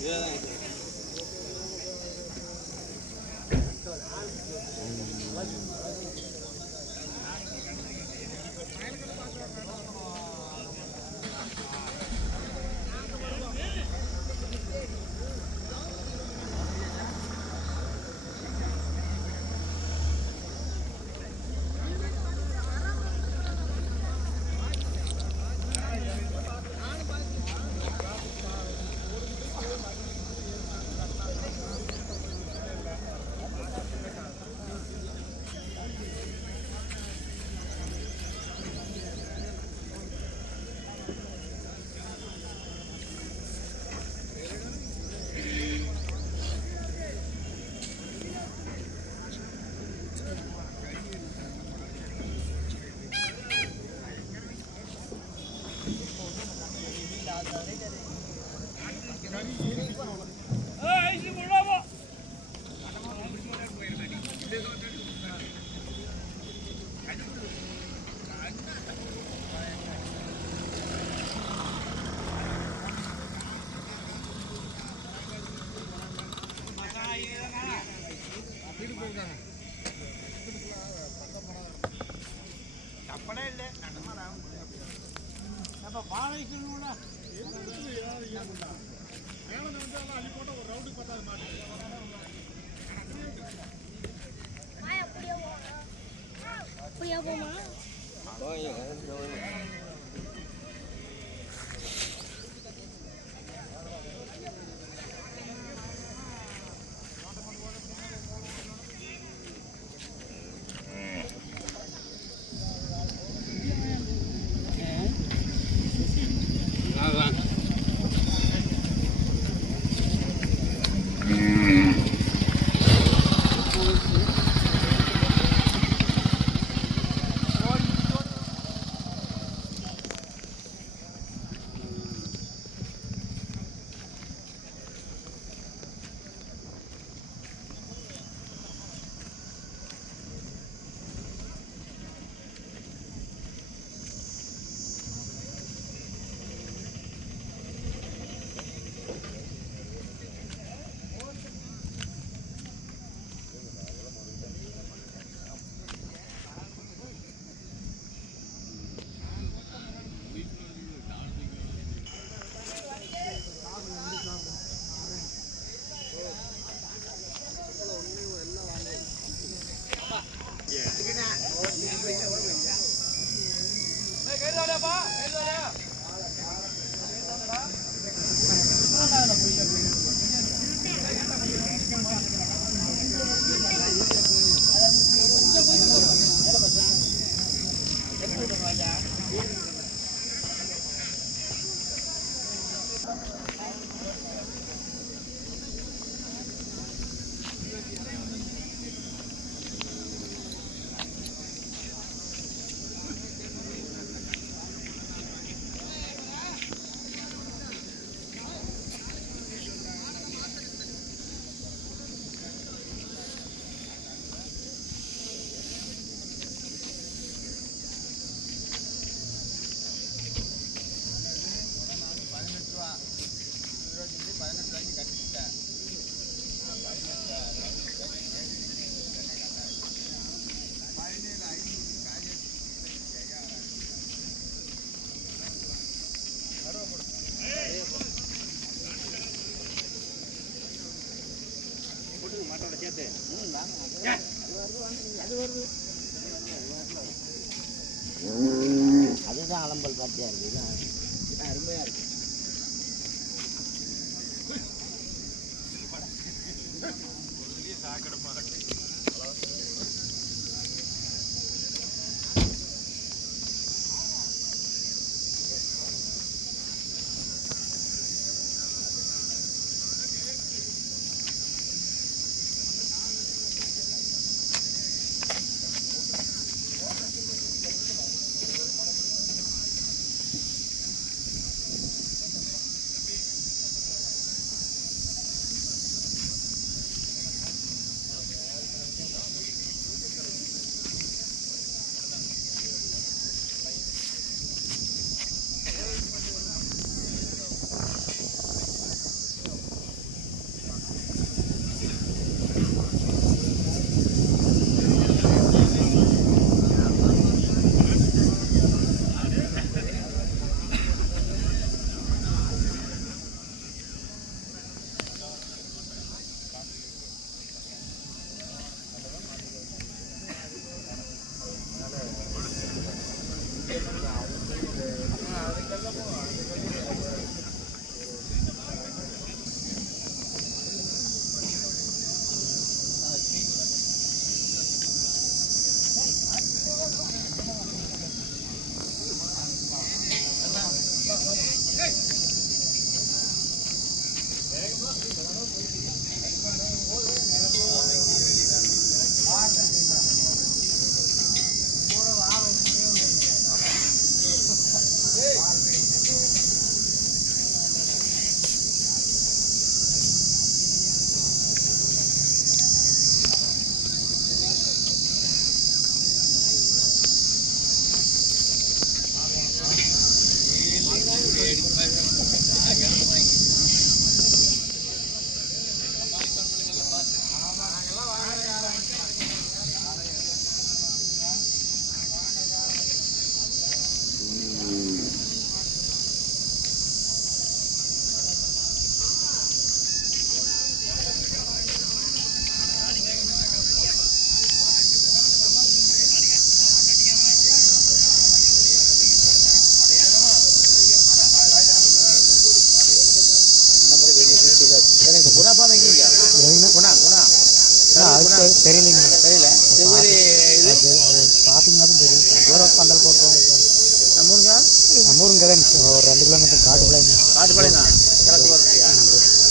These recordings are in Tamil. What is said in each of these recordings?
Yeah. அப்படியா போமா அதுதான் அலம்பல் காட்சியா இருக்கு? அருமையா இருக்கு நம்ம ஊருங்க தான் ஒரு ரெண்டு கிலோமீட்டர் காட்டு பிள்ளைங்க காட்டுப்பாளையம்? தான் கிழக்கு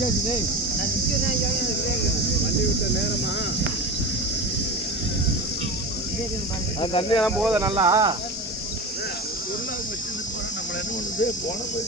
எப்படி மாற்றுறது நாங்கள் மாற்றுறது தண்ணி எல்லாம் போகுது நல்லா நம்மள என்ன பண்ணுது? போன போய்